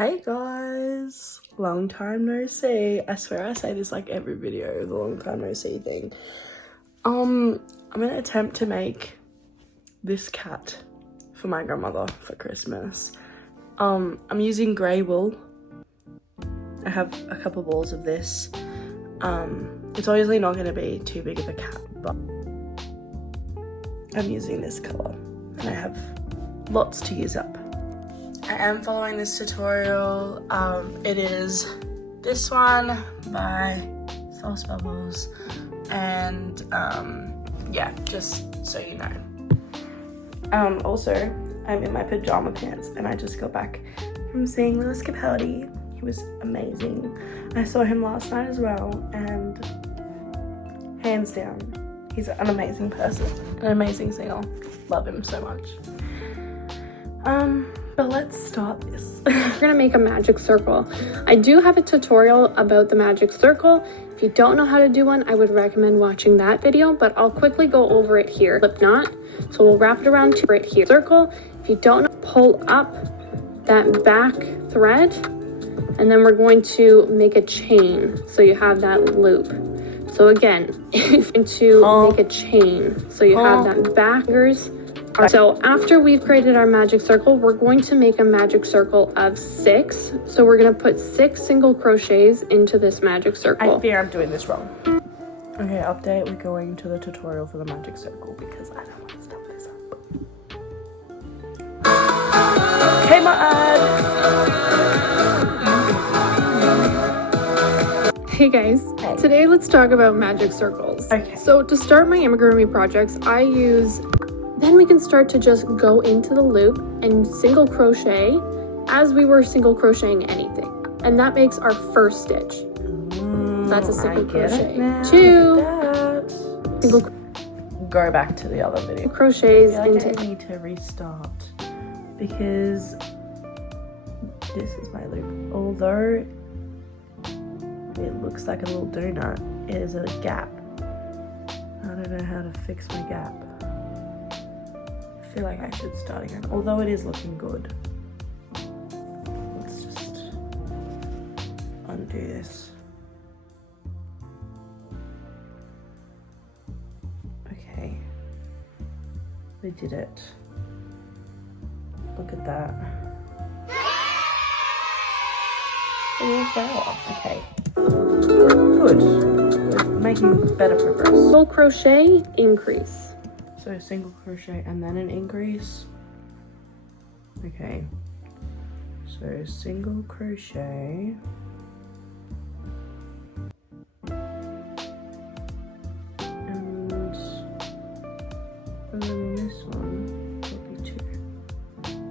Hey guys, long time no see. I swear I say this like every video, the long time no see thing. I'm gonna attempt to make this cat for my grandmother for Christmas. I'm using grey wool. I have a couple balls of this. It's obviously not gonna be too big of a cat, but I'm using this colour and I have lots to use up. I am following this tutorial. It is this one by Sauce Bubbles, and yeah, just so you know. Also, I'm in my pajama pants and I just got back from seeing Lewis Capaldi. He was amazing. I saw him last night as well, and hands down, he's an amazing person, an amazing singer. Love him so much. But let's start this. We're gonna make a magic circle. I do have a tutorial about the magic circle. If you don't know how to do one, I would recommend watching that video, but I'll quickly go over it here. Slip knot, so we'll wrap it around to right here. Circle, if you don't know, pull up that back thread, and then we're going to make a chain, so you have that loop. So again, if you make a chain, so you have that backers. So after we've created our magic circle, we're going to make a magic circle of 6. So we're going to put 6 single crochets into this magic circle. I fear I'm doing this wrong. Okay, update, we're going to the tutorial for the magic circle because I don't want to stuff this up. Okay, my ad. Hey guys, Today let's talk about magic circles. Okay. So to start my amigurumi projects, then we can start to just go into the loop and single crochet as we were single crocheting anything. And that makes our first stitch. That's a single crochet. 2 single go back to the other video. Crochets I feel like into I need to restart because this is my loop. Although it looks like a little donut, it is a gap. I don't know how to fix my gap. I feel like I should start again, although it is looking good. Let's just undo this. Okay, we did it. Look at that. A little flower. Okay, good. We're making better progress. single crochet increase. So single crochet and then an increase. Okay, so single crochet and then in this one will be 2.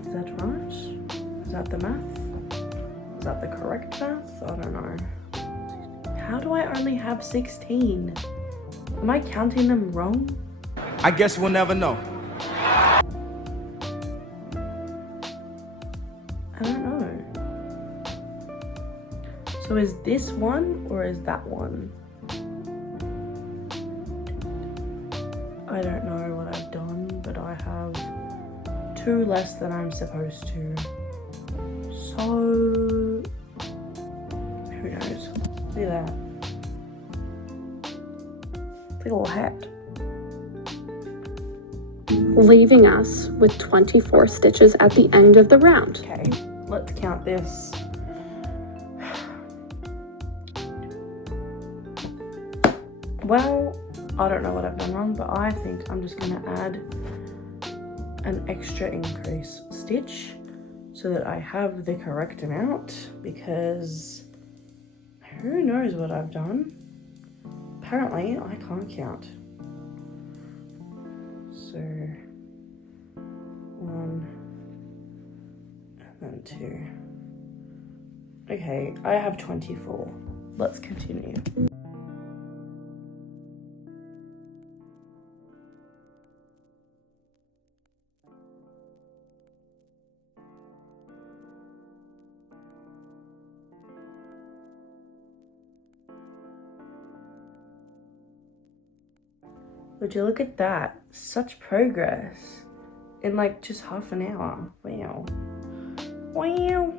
Is that right? Is that the math? Is that the correct math? I don't know. How do I only have 16? Am I counting them wrong? I guess we'll never know. I don't know. So is this one or is that one? I don't know what I've done, but I have 2 less than I'm supposed to. So who knows? Look at that. It's like a little hat. Leaving us with 24 stitches at the end of the round. Okay, let's count this. Well, I don't know what I've done wrong, but I think I'm just gonna add an extra increase stitch so that I have the correct amount, because who knows what I've done? Apparently, I can't count. So 1 and then 2. Okay, I have 24. Let's continue. Would you look at that? Such progress in like just half an hour. Wow. Wow.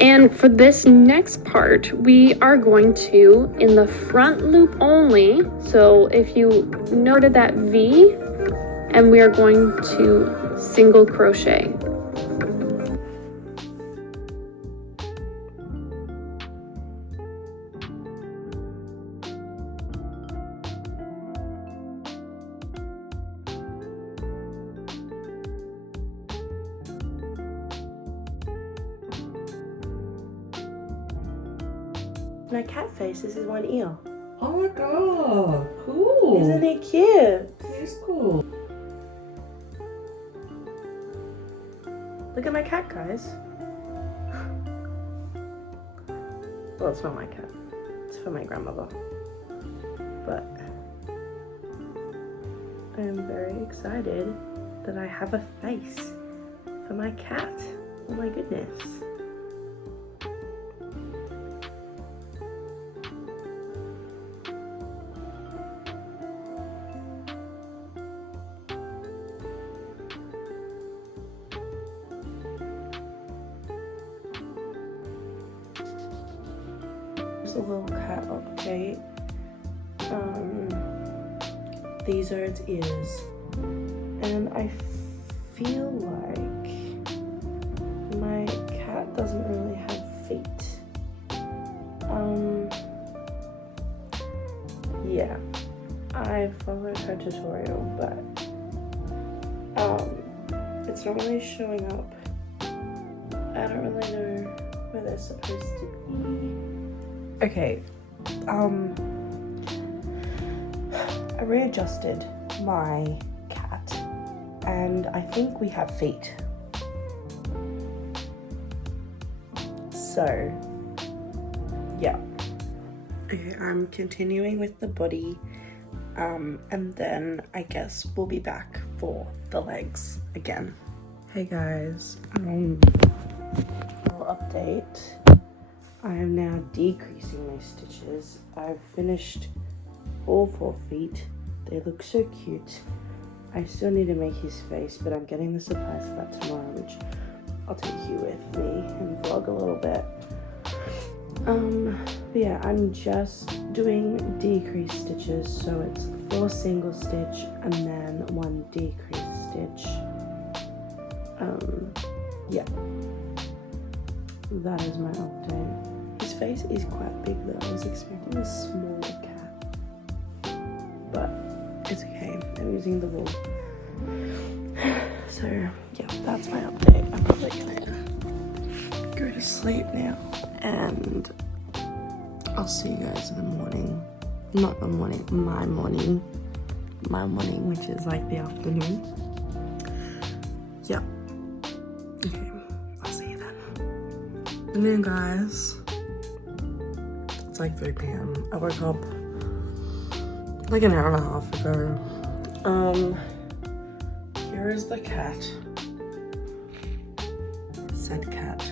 And for this next part, we are going to, in the front loop only, so if you noted that V, and we are going to single crochet. My cat face, this is one ear. Oh my god, cool. Isn't it cute? It's cool. Look at my cat, guys. Well, it's not my cat. It's for my grandmother. But I am very excited that I have a face for my cat. Oh my goodness. A little cat update. These are its ears, and I feel like my cat doesn't really have feet. Yeah, I followed her tutorial, but it's not really showing up. I don't really know where they're supposed to be. Okay, I readjusted my cat and I think we have feet. So, yeah. Okay, I'm continuing with the body and then I guess we'll be back for the legs again. Hey guys, little update. I am now decreasing my stitches. I've finished all 4 feet. They look so cute. I still need to make his face, but I'm getting the supplies for that tomorrow, which I'll take you with me and vlog a little bit. But yeah, I'm just doing decreased stitches, so it's 4 single stitch and then 1 decreased stitch. Yeah. That is my update. His face is quite big though. I was expecting a smaller cat. But it's okay. I'm using the wool. So yeah, that's my update. I'm probably gonna go to sleep now. And I'll see you guys in the morning. Not the morning, my morning. My morning, which is like the afternoon. Yeah. Okay. Good afternoon, guys. It's like 3 p.m. I woke up like an hour and a half ago. Here is the cat. Said cat.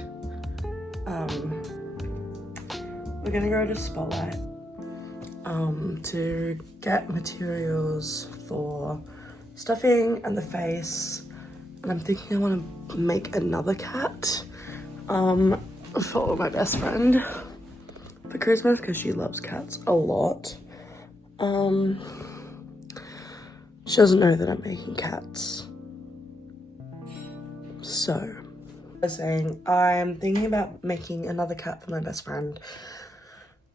We're gonna go to Spotlight to get materials for stuffing and the face. And I'm thinking I want to make another cat. For my best friend for Christmas because she loves cats a lot. She doesn't know that I'm making cats. So, I was saying I'm thinking about making another cat for my best friend.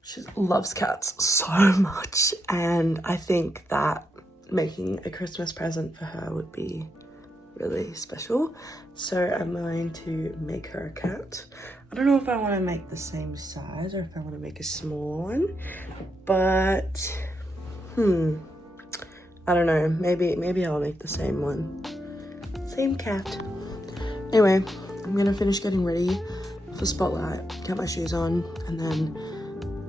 She loves cats so much, and I think that making a Christmas present for her would be really special. So I'm going to make her a cat. I don't know if I want to make the same size or if I want to make a small one, but I don't know, maybe I'll make the same one. Same cat. Anyway, I'm gonna finish getting ready for Spotlight, get my shoes on, and then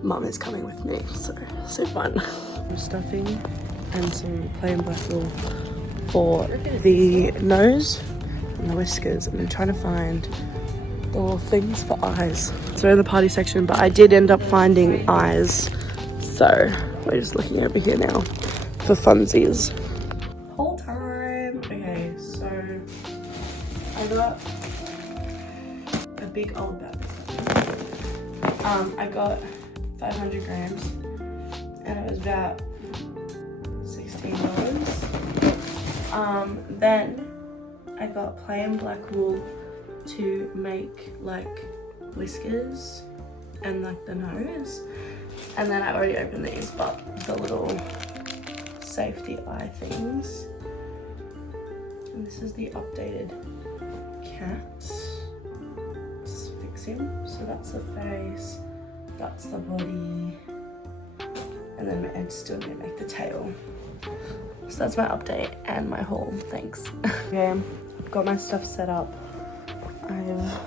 Mum is coming with me, so fun. Some stuffing and some plain black wool for the nose and the whiskers, and I'm trying to find the little things for eyes. So in the party section, but I did end up finding eyes, so we're just looking over here now for funsies. Whole time. Okay, so I got a big old bag I got 500 grams and it was about $16. Then I got plain black wool to make like whiskers and like the nose. And then I already opened these, but the little safety eye things. And this is the updated cat. Just fix him. So that's the face, that's the body, and then I still need to make the tail. So that's my update and my haul. Thanks. Okay, I've got my stuff set up. I've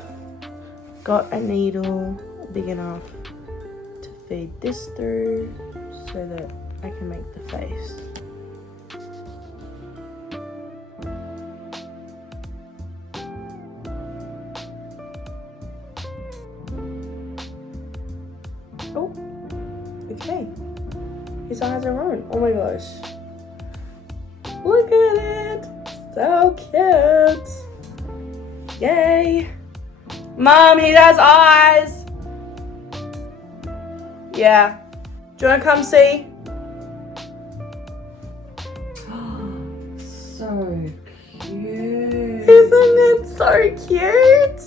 got a needle big enough to feed this through so that I can make the face. Oh, okay. His eyes are on. Oh my gosh. Look at it. So cute. Yay. Mom, he has eyes. Yeah. Do you want to come see? So cute. Isn't it so cute?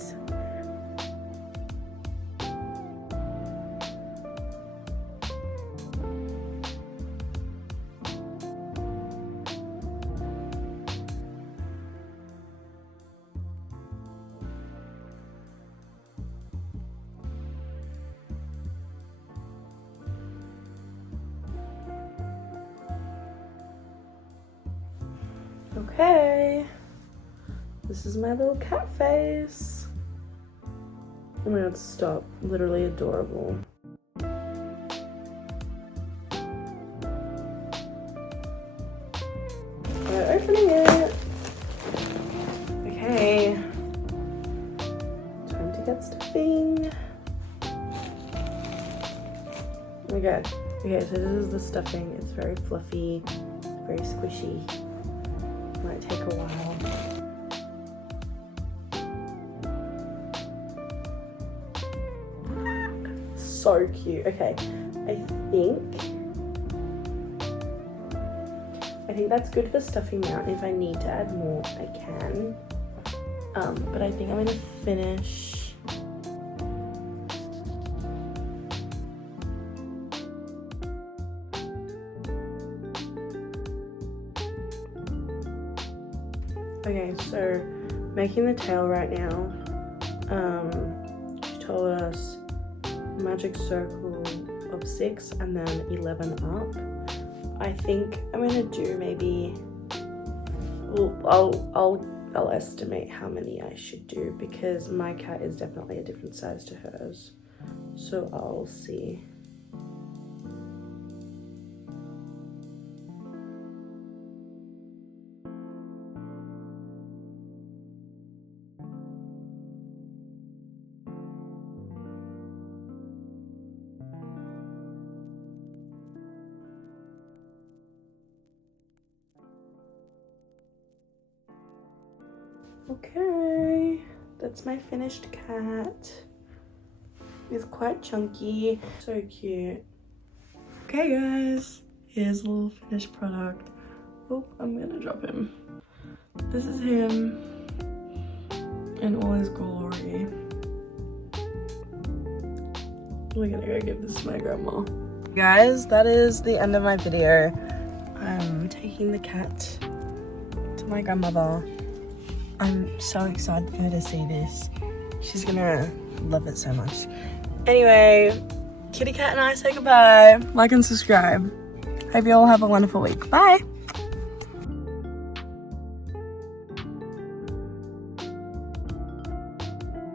Okay, this is my little cat face. Oh my god, stop. Literally adorable. We're opening it. Okay, time to get stuffing. Okay, so this is the stuffing. It's very fluffy, very squishy. Might take a while. So cute. Okay, I think that's good for stuffing now. If I need to add more, I can. But I think I'm gonna finish. Okay, so making the tail right now. She told us magic circle of 6 and then 11 up. I think I'm gonna do maybe. I'll estimate how many I should do because my cat is definitely a different size to hers. So I'll see. Okay, that's my finished cat. He's quite chunky, so cute. Okay guys, here's a little finished product. Oh, I'm gonna drop him. This is him in all his glory. We're gonna go give this to my grandma. Guys, that is the end of my video. I'm taking the cat to my grandmother. I'm so excited for her to see this. She's gonna love it so much. Anyway, Kitty Cat and I say goodbye. Like and subscribe. Hope you all have a wonderful week. Bye.